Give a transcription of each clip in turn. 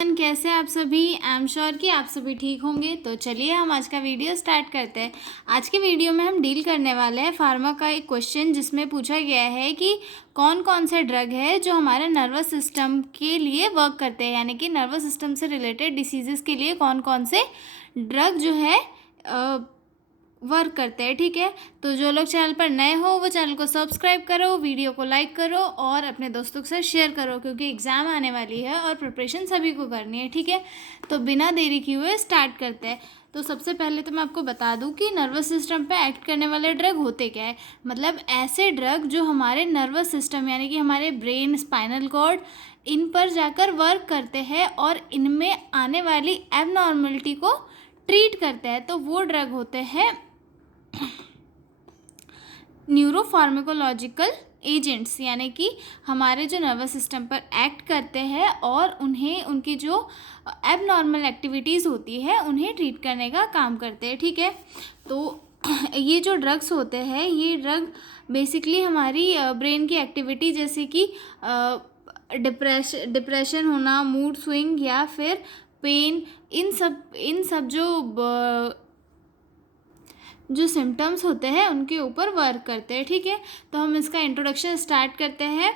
कैसे आप सभी। आई एम श्योर कि आप सभी ठीक होंगे। तो चलिए हम आज का वीडियो स्टार्ट करते हैं। आज के वीडियो में हम डील करने वाले हैं फार्मा का एक क्वेश्चन जिसमें पूछा गया है कि कौन कौन से ड्रग है जो हमारे नर्वस सिस्टम के लिए वर्क करते हैं, यानी कि नर्वस सिस्टम से रिलेटेड डिसीजेस के लिए कौन कौन से ड्रग जो है वर्क करते हैं। ठीक है, तो जो लोग चैनल पर नए हो वो चैनल को सब्सक्राइब करो, वीडियो को लाइक करो और अपने दोस्तों के साथ शेयर करो, क्योंकि एग्ज़ाम आने वाली है और प्रिपरेशन सभी को करनी है। ठीक है, तो बिना देरी किए हुए स्टार्ट करते हैं। तो सबसे पहले तो मैं आपको बता दूं कि नर्वस सिस्टम पे एक्ट करने वाले ड्रग होते क्या है। मतलब ऐसे ड्रग जो हमारे नर्वस सिस्टम यानी कि हमारे ब्रेन, स्पाइनल कॉर्ड, इन पर जाकर वर्क करते हैं और इनमें आने वाली एबनॉर्मलिटी को ट्रीट करते हैं। तो वो ड्रग होते हैं न्यूरोफार्माकोलॉजिकल एजेंट्स, यानी कि हमारे जो नर्वस सिस्टम पर एक्ट करते हैं और उन्हें उनकी जो एबनॉर्मल एक्टिविटीज़ होती है उन्हें ट्रीट करने का काम करते हैं। ठीक है, तो ये जो ड्रग्स होते हैं ये ड्रग बेसिकली हमारी ब्रेन की एक्टिविटी जैसे कि डिप्रेशन होना, मूड स्विंग या फिर पेन, इन सब जो सिम्टम्स होते हैं उनके ऊपर वर्क करते हैं। ठीक है, तो हम इसका इंट्रोडक्शन स्टार्ट करते हैं।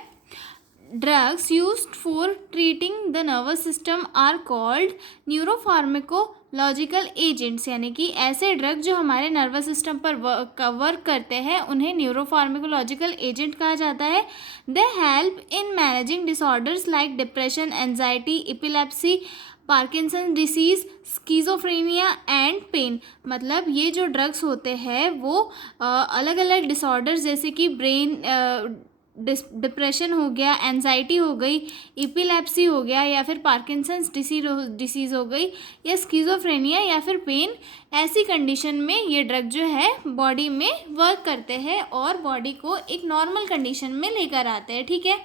Drugs used for treating the nervous system are called neuropharmacological agents, यानी कि ऐसे ड्रग जो हमारे नर्वस सिस्टम पर वर्क करते हैं उन्हें न्यूरोफार्माकोलॉजिकल एजेंट कहा जाता है। They help in managing disorders like depression, anxiety, epilepsy, Parkinson disease, schizophrenia and pain. मतलब ये जो ड्रग्स होते हैं वो अलग अलग डिसऑर्डर्स जैसे कि ब्रेन डिप्रेशन हो गया, एंजाइटी हो गई, एपिलेप्सी हो गया या फिर पार्किंसंस डिसीज़ हो गई या स्किज़ोफ्रेनिया या फिर पेन, ऐसी कंडीशन में ये ड्रग जो है बॉडी में वर्क करते हैं और बॉडी को एक नॉर्मल कंडीशन में लेकर आते हैं। ठीक है,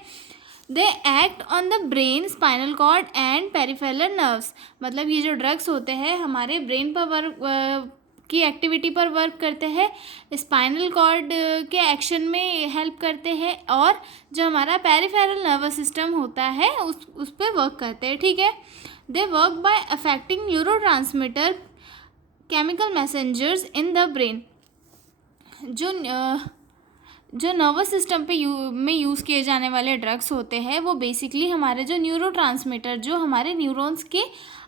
they act on the brain, spinal cord and peripheral nerves. मतलब ये जो ड्रग्स होते हैं हमारे ब्रेन पर वर्क की एक्टिविटी पर वर्क करते हैं, स्पाइनल कॉर्ड के एक्शन में हेल्प करते हैं और जो हमारा पेरिफेरल नर्वस सिस्टम होता है उस पर वर्क करते हैं। ठीक है, they work by affecting neurotransmitter chemical messengers in the brain. जो नर्वस सिस्टम पे में यूज़ किए जाने वाले ड्रग्स होते हैं वो बेसिकली हमारे जो न्यूरोट्रांसमीटर जो हमारे न्यूरॉन्स के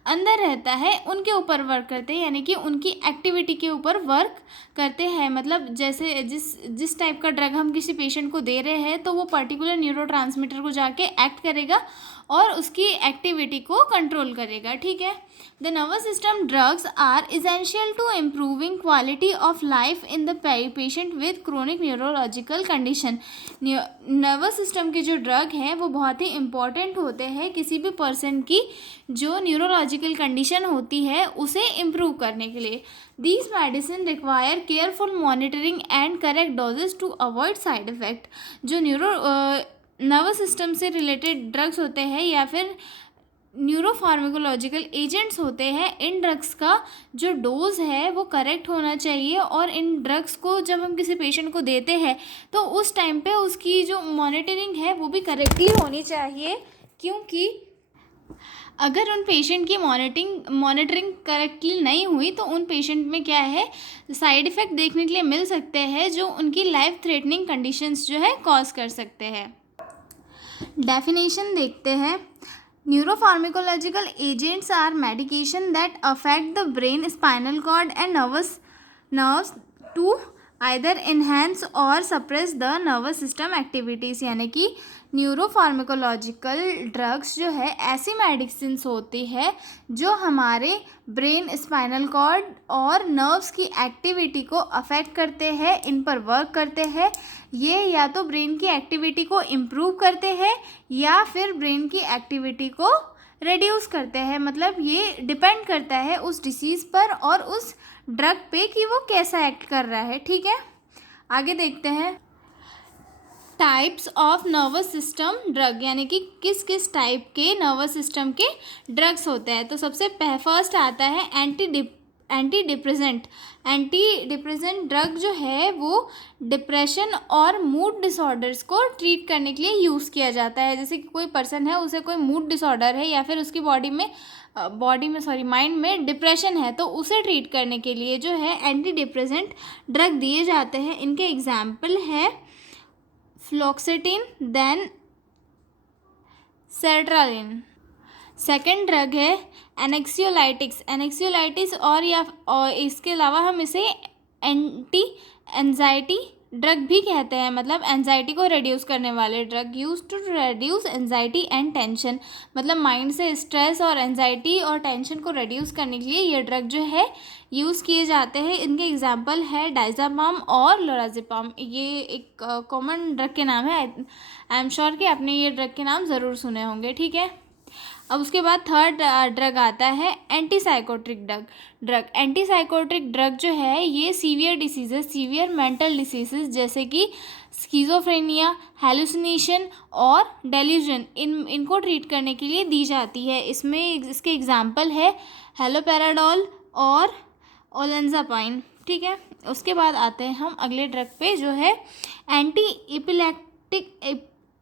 अंदर रहता है उनके ऊपर वर्क करते हैं, यानी कि उनकी एक्टिविटी के ऊपर वर्क करते हैं। मतलब जैसे जिस टाइप का ड्रग हम किसी पेशेंट को दे रहे हैं तो वो पर्टिकुलर न्यूरोट्रांसमीटर को जाके एक्ट करेगा और उसकी एक्टिविटी को कंट्रोल करेगा। ठीक है, the nervous system drugs are essential to improving quality of life in the patient with chronic neurological condition. Nervous system के जो ड्रग हैं वो बहुत ही इम्पॉर्टेंट होते हैं किसी भी पर्सन की जो न्यूरोलॉजिकल कंडीशन होती है उसे इम्प्रूव करने के लिए। These medicine require careful monitoring and correct doses to avoid side effect. जो नर्वस सिस्टम से रिलेटेड ड्रग्स होते हैं या फिर न्यूरोफार्माकोलॉजिकल एजेंट्स होते हैं, इन ड्रग्स का जो डोज है वो करेक्ट होना चाहिए और इन ड्रग्स को जब हम किसी पेशेंट को देते हैं तो उस टाइम पे उसकी जो मॉनिटरिंग है वो भी करेक्टली होनी चाहिए, क्योंकि अगर उन पेशेंट की मॉनिटरिंग करेक्टली नहीं हुई तो उन पेशेंट में क्या है साइड इफ़ेक्ट देखने के लिए मिल सकते हैं जो उनकी लाइफ थ्रेटनिंग कंडीशंस जो है कॉज कर सकते हैं। डेफिनेशन देखते हैं। Neuropharmacological agents are medication that affect the brain, spinal cord and nerves to either enhance और suppress the nervous system activities. यानी कि न्यूरोफार्माकोलॉजिकल ड्रग्स जो है ऐसी मेडिसिन्स होती है जो हमारे ब्रेन, स्पाइनल कॉर्ड और नर्व्स की एक्टिविटी को अफेक्ट करते हैं, इन पर वर्क करते हैं। ये या तो ब्रेन की एक्टिविटी को इम्प्रूव करते हैं या फिर ब्रेन की एक्टिविटी को रिड्यूस करते हैं। मतलब ये डिपेंड करता है उस डिसीज़ पर और उस ड्रग पे कि वो कैसा एक्ट कर रहा है। ठीक है, आगे देखते हैं। Types of nervous system drug, यानी कि किस किस टाइप के नर्वस सिस्टम के ड्रग्स होते हैं। तो सबसे फर्स्ट आता है एंटी डिप्रेसेंट ड्रग जो है वो डिप्रेशन और मूड डिसऑर्डर्स को ट्रीट करने के लिए यूज़ किया जाता है। जैसे कि कोई पर्सन है, उसे कोई मूड डिसऑर्डर है या फिर उसकी माइंड में डिप्रेशन है, तो उसे ट्रीट करने के लिए जो है एंटी डिप्रेसेंट ड्रग दिए जाते हैं। इनके एग्जाम्पल है फ्लोक्सेटिन, देन सर्ट्रालिन। सेकेंड ड्रग है एनेक्सियोलाइटिस और इसके अलावा हम इसे एंटी एंजाइटी ड्रग भी कहते हैं, मतलब एंजाइटी को रिड्यूस करने वाले drug, use to reduce anxiety and tension. मतलब माइंड से स्ट्रेस और एंजाइटी और टेंशन को रिड्यूस करने के लिए ये ड्रग जो है यूज़ किए जाते हैं। इनके एग्जांपल है डाइज़ापाम और लोराज़ेपाम। ये एक कॉमन ड्रग के नाम है। आई एम श्योर कि आपने ये ड्रग के नाम ज़रूर सुने होंगे, ठीक है। अब उसके बाद थर्ड ड्रग आता है एंटीसाइकोट्रिक ड्रग। एंटीसाइकोट्रिक ड्रग जो है ये सीवियर मेंटल डिसीजेस जैसे कि स्किज़ोफ्रेनिया, हेलुसिनेशन और डेल्यूजन, इनको ट्रीट करने के लिए दी जाती है। इसके एग्जाम्पल है हेलोपेराडोल और ओलेंजापाइन, ठीक है। उसके बाद आते हैं हम अगले ड्रग पे जो है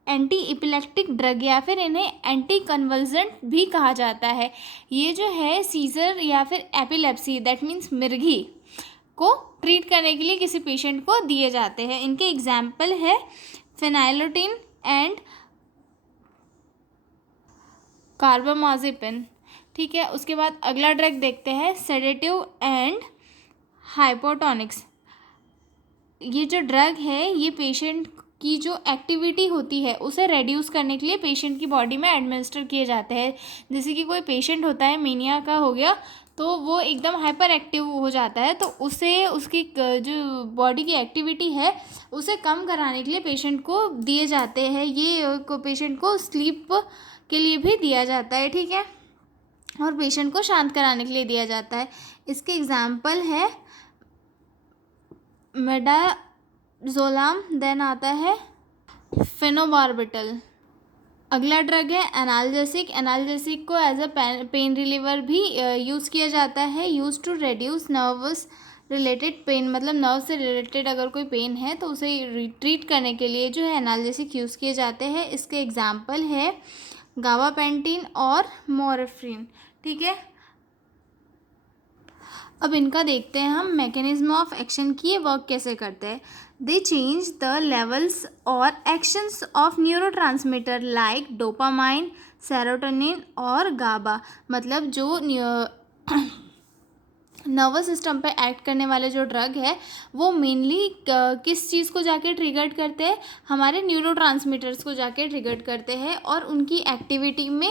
एंटी इपिलेक्टिक ड्रग या फिर इन्हें एंटी कन्वल्जेंट भी कहा जाता है। ये जो है सीजर या फिर एपिलेप्सी, दैट मीन्स मिर्गी को ट्रीट करने के लिए किसी पेशेंट को दिए जाते हैं। इनके एग्जाम्पल है फेनाइलोटिन एंड कार्बामाज़ेपिन, ठीक है। उसके बाद अगला ड्रग देखते हैं सेडेटिव एंड हाइपोटोनिक्स। ये जो ड्रग है ये पेशेंट की जो एक्टिविटी होती है उसे रिड्यूस करने के लिए पेशेंट की बॉडी में एडमिनिस्टर किए जाते हैं। जैसे कि कोई पेशेंट होता है, मेनिया का हो गया, तो वो एकदम हाइपर एक्टिव हो जाता है, तो उसे उसकी जो बॉडी की एक्टिविटी है उसे कम कराने के लिए पेशेंट को दिए जाते हैं। ये पेशेंट को स्लीप के लिए भी दिया जाता है, ठीक है, और पेशेंट को शांत कराने के लिए दिया जाता है। इसके एग्जाम्पल है मेडाजोलाम, देन आता है फेनोबार्बिटल। अगला ड्रग है एनाल्जेसिक को एज अ पेन रिलीवर भी यूज़ किया जाता है। Use to reduce nervous related pain, मतलब नर्व से रिलेटेड अगर कोई पेन है तो उसे ट्रीट करने के लिए जो है एनाल्जेसिक यूज़ किए जाते हैं। इसके एग्जाम्पल है गाबापेंटिन और मॉर्फिन, ठीक है। अब इनका देखते हैं हम मैकेनिज्म ऑफ एक्शन की, ये वर्क कैसे करते हैं। दे चेंज द लेवल्स और actions of neurotransmitter like dopamine, serotonin और गाबा। मतलब जो नर्वस सिस्टम पे एक्ट करने वाले जो ड्रग है वो मेनली किस चीज़ को जाके ट्रिगर्ड करते हैं, हमारे न्यूरोट्रांसमीटर्स को जाके ट्रिगर्ड करते हैं और उनकी एक्टिविटी में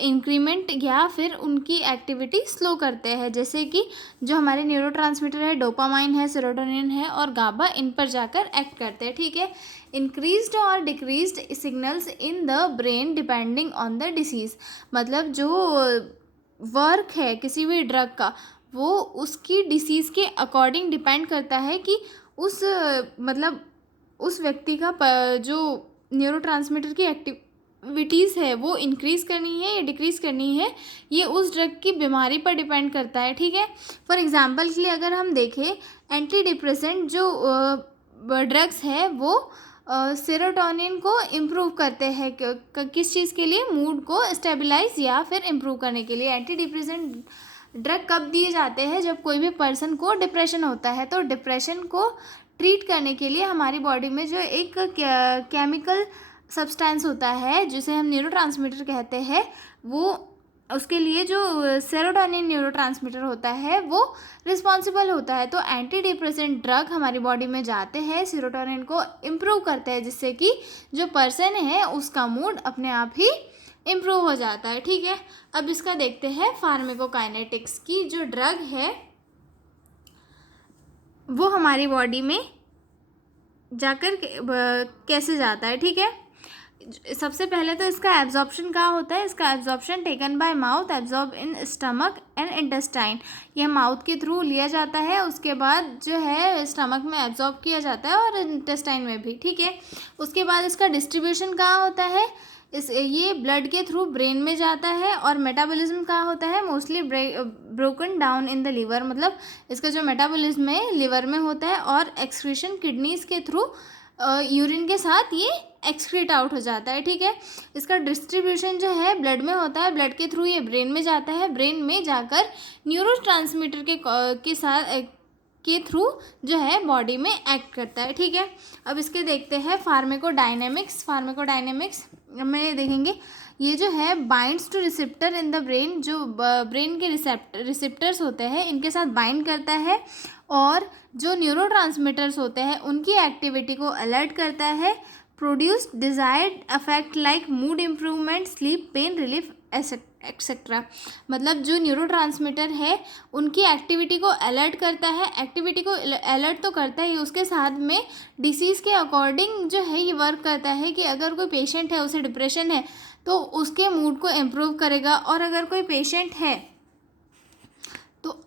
इंक्रीमेंट या फिर उनकी एक्टिविटी स्लो करते हैं। जैसे कि जो हमारे न्यूरोट्रांसमीटर है, डोपामाइन है, सेरोटोनिन है और गाबा, इन पर जाकर एक्ट करते हैं, ठीक है। इंक्रीज्ड और decreased signals in the brain depending on the disease. मतलब जो वर्क है किसी भी ड्रग का वो उसकी डिसीज़ के अकॉर्डिंग डिपेंड करता है कि उस व्यक्ति का जो न्यूरोट्रांसमीटर की एक्टिविटीज़ है वो इंक्रीज़ करनी है या डिक्रीज़ करनी है, ये उस ड्रग की बीमारी पर डिपेंड करता है, ठीक है। फॉर एग्जांपल के लिए अगर हम देखें, एंटी डिप्रेसेंट जो ड्रग्स है वो सेरोटोनिन को इम्प्रूव करते हैं। किस चीज़ के लिए? मूड को स्टेबलाइज या फिर इम्प्रूव करने के लिए। एंटी डिप्रेसेंट ड्रग कब दिए जाते हैं? जब कोई भी पर्सन को डिप्रेशन होता है। तो डिप्रेशन को ट्रीट करने के लिए हमारी बॉडी में जो एक केमिकल सब्सटेंस होता है जिसे हम न्यूरोट्रांसमीटर कहते हैं, वो उसके लिए जो सेरोटोनिन न्यूरोट्रांसमीटर होता है वो रिस्पॉन्सिबल होता है। तो एंटी डिप्रेसेंट ड्रग हमारी बॉडी में जाते हैं, सेरोटोनिन को इम्प्रूव करते हैं, जिससे कि जो पर्सन है उसका मूड अपने आप ही इम्प्रूव हो जाता है, ठीक है। अब इसका देखते हैं फार्माकोकाइनेटिक्स की। जो ड्रग है वो हमारी बॉडी में जाकर कैसे जाता है, ठीक है। सबसे पहले तो इसका एब्जॉर्प्शन कहाँ होता है? इसका absorption taken by mouth, absorb in stomach and intestine. यह माउथ के थ्रू लिया जाता है, उसके बाद जो है स्टमक में एब्जॉर्ब किया जाता है और इंटेस्टाइन में भी, ठीक है। उसके बाद इसका डिस्ट्रीब्यूशन कहाँ होता है? ये ब्लड के थ्रू ब्रेन में जाता है और मेटाबॉलिज्म कहाँ होता है, mostly broken down in the liver, मतलब इसका जो मेटाबॉलिज्म है लिवर में होता है और एक्सक्रीशन किडनीज के थ्रू यूरिन के साथ ये एक्सक्रीट आउट हो जाता है। ठीक है, इसका डिस्ट्रीब्यूशन जो है ब्लड में होता है, ब्लड के थ्रू ये ब्रेन में जाता है, ब्रेन में जाकर न्यूरोट्रांसमीटर के साथ के थ्रू जो है बॉडी में एक्ट करता है। ठीक है, अब इसके देखते हैं फार्माकोडायनेमिक्स में देखेंगे। ये जो है binds two receptor in the brain, जो ब्रेन के रिसेप्टर्स होते हैं इनके साथ बाइंड करता है और जो न्यूरोट्रांसमीटर्स होते हैं उनकी एक्टिविटी को अलर्ट करता है, produce desired affect like mood improvement, sleep, pain relief etcetera. मतलब जो न्यूरोट्रांसमीटर है उनकी एक्टिविटी को अलर्ट करता है, एक्टिविटी को अलर्ट तो करता है, उसके साथ में डिसीज़ के अकॉर्डिंग जो है ये वर्क करता है कि अगर कोई पेशेंट है उसे डिप्रेशन है तो उसके मूड को इम्प्रूव करेगा, और अगर कोई पेशेंट है तो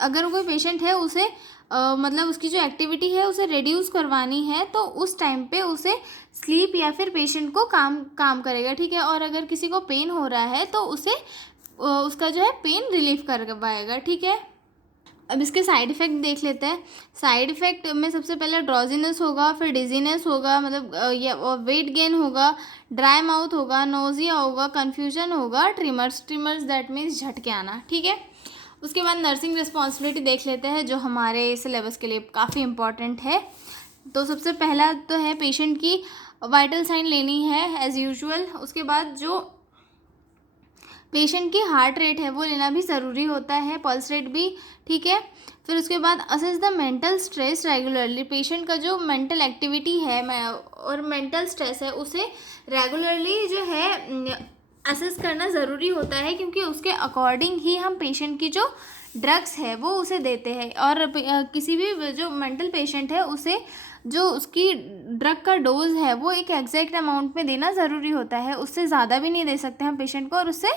अगर कोई पेशेंट है उसे मतलब उसकी जो एक्टिविटी है उसे रिड्यूस करवानी है तो उस टाइम पे उसे स्लीप या फिर पेशेंट को काम करेगा। ठीक है, और अगर किसी को पेन हो रहा है तो उसे उसका जो है पेन रिलीफ करवाएगा। ठीक है, अब इसके साइड इफ़ेक्ट देख लेते हैं। साइड इफ़ेक्ट में सबसे पहले ड्रॉजीनेस होगा, फिर डिजीनेस होगा, मतलब वेट गेन होगा, ड्राई माउथ होगा, नोजिया होगा, कन्फ्यूजन होगा, ट्रिमर्स दैट मीन्स झटके आना। ठीक है, उसके बाद नर्सिंग रिस्पॉन्सिबिलिटी देख लेते हैं जो हमारे सिलेबस के लिए काफ़ी इम्पॉर्टेंट है। तो सबसे पहला तो है पेशेंट की वाइटल साइन लेनी है एज़ यूजुअल। उसके बाद जो पेशेंट की हार्ट रेट है वो लेना भी ज़रूरी होता है, पल्स रेट भी। ठीक है, फिर उसके बाद assess the mental stress regularly, patient का जो मेंटल एक्टिविटी है और मेंटल स्ट्रेस है उसे रेगुलरली जो है असेस करना ज़रूरी होता है, क्योंकि उसके अकॉर्डिंग ही हम पेशेंट की जो ड्रग्स है वो उसे देते हैं। और किसी भी जो मेंटल पेशेंट है उसे जो उसकी ड्रग का डोज है वो एक एग्जैक्ट अमाउंट में देना ज़रूरी होता है, उससे ज़्यादा भी नहीं दे सकते हम पेशेंट को और उससे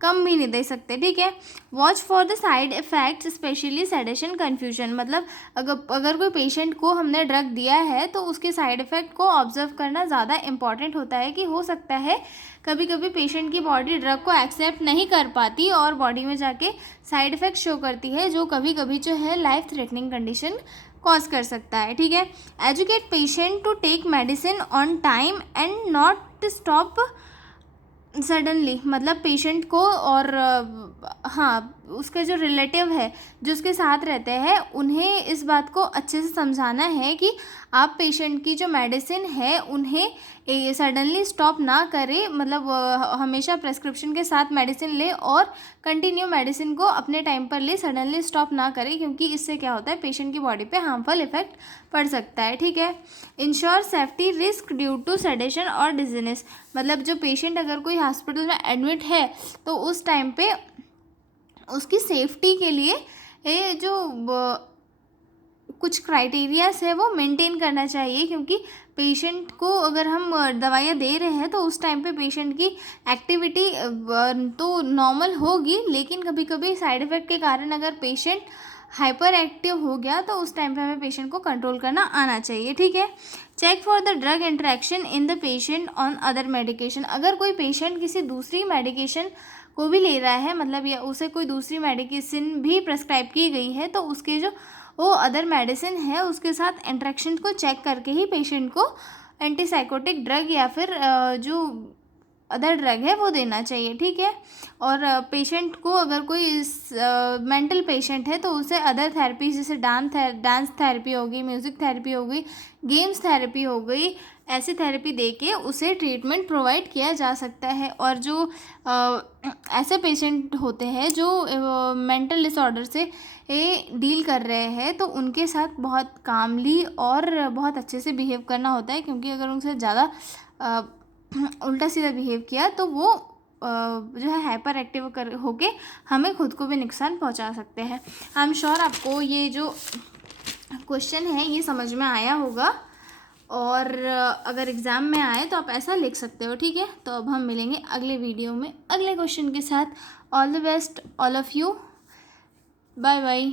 कम भी नहीं दे सकते। ठीक है, watch for the side effects specially sedation confusion, मतलब अगर कोई पेशेंट को हमने ड्रग दिया है तो उसके साइड इफ़ेक्ट को ऑब्जर्व करना ज़्यादा इंपॉर्टेंट होता है कि हो सकता है कभी कभी पेशेंट की बॉडी ड्रग को एक्सेप्ट नहीं कर पाती और बॉडी में जाके साइड इफ़ेक्ट शो करती है, जो कभी कभी जो है लाइफ थ्रेटनिंग कंडीशन कॉज कर सकता है। ठीक है, educate patient to take medicine on time and not stop suddenly, मतलब पेशेंट को और हाँ उसके जो रिलेटिव है जो उसके साथ रहते हैं उन्हें इस बात को अच्छे से समझाना है कि आप पेशेंट की जो मेडिसिन है उन्हें सडनली स्टॉप ना करें, मतलब हमेशा प्रेस्क्रिप्शन के साथ मेडिसिन ले और कंटिन्यू मेडिसिन को अपने टाइम पर ले, सडनली स्टॉप ना करें, क्योंकि इससे क्या होता है पेशेंट की बॉडी पे हार्मफुल इफेक्ट पड़ सकता है। ठीक है, ensure safety risk due to sedation और डिजीनेस, मतलब जो पेशेंट अगर कोई हॉस्पिटल में एडमिट है तो उस टाइम पे उसकी सेफ्टी के लिए ये जो कुछ क्राइटेरियाज है वो मेंटेन करना चाहिए, क्योंकि पेशेंट को अगर हम दवाइयाँ दे रहे हैं तो उस टाइम पे पेशेंट की एक्टिविटी तो नॉर्मल होगी, लेकिन कभी कभी साइड इफ़ेक्ट के कारण अगर पेशेंट हाइपर एक्टिव हो गया तो उस टाइम पे हमें पेशेंट को कंट्रोल करना आना चाहिए। ठीक है, check for the drug interaction in the patient on other medication, अगर कोई पेशेंट किसी दूसरी मेडिकेशन को भी ले रहा है, मतलब या उसे कोई दूसरी मेडिकेशन भी प्रेस्क्राइब की गई है तो उसके जो वो अदर मेडिसिन है उसके साथ इंटरेक्शन को चेक करके ही पेशेंट को एंटीसाइकोटिक ड्रग या फिर जो अदर ड्रग है वो देना चाहिए। ठीक है, और पेशेंट को अगर कोई मेंटल पेशेंट है तो उसे अदर थेरेपी जैसे डांस थेरेपी हो गई, म्यूज़िक थेरेपी हो गई, गेम्स थेरेपी हो गई, ऐसी थेरेपी देके उसे ट्रीटमेंट प्रोवाइड किया जा सकता है। और जो ऐसे पेशेंट होते हैं जो मेंटल डिसऑर्डर से डील कर रहे हैं तो उनके साथ बहुत कामली और बहुत अच्छे से बिहेव करना होता है, क्योंकि अगर उनसे ज़्यादा उल्टा सीधा बिहेव किया तो वो जो है हाइपर एक्टिव होके हमें खुद को भी नुकसान पहुंचा सकते हैं। आई एम श्योर आपको ये जो क्वेश्चन है ये समझ में आया होगा, और अगर एग्ज़ाम में आए तो आप ऐसा लिख सकते हो। ठीक है, तो अब हम मिलेंगे अगले वीडियो में अगले क्वेश्चन के साथ। All the best all of you, bye bye.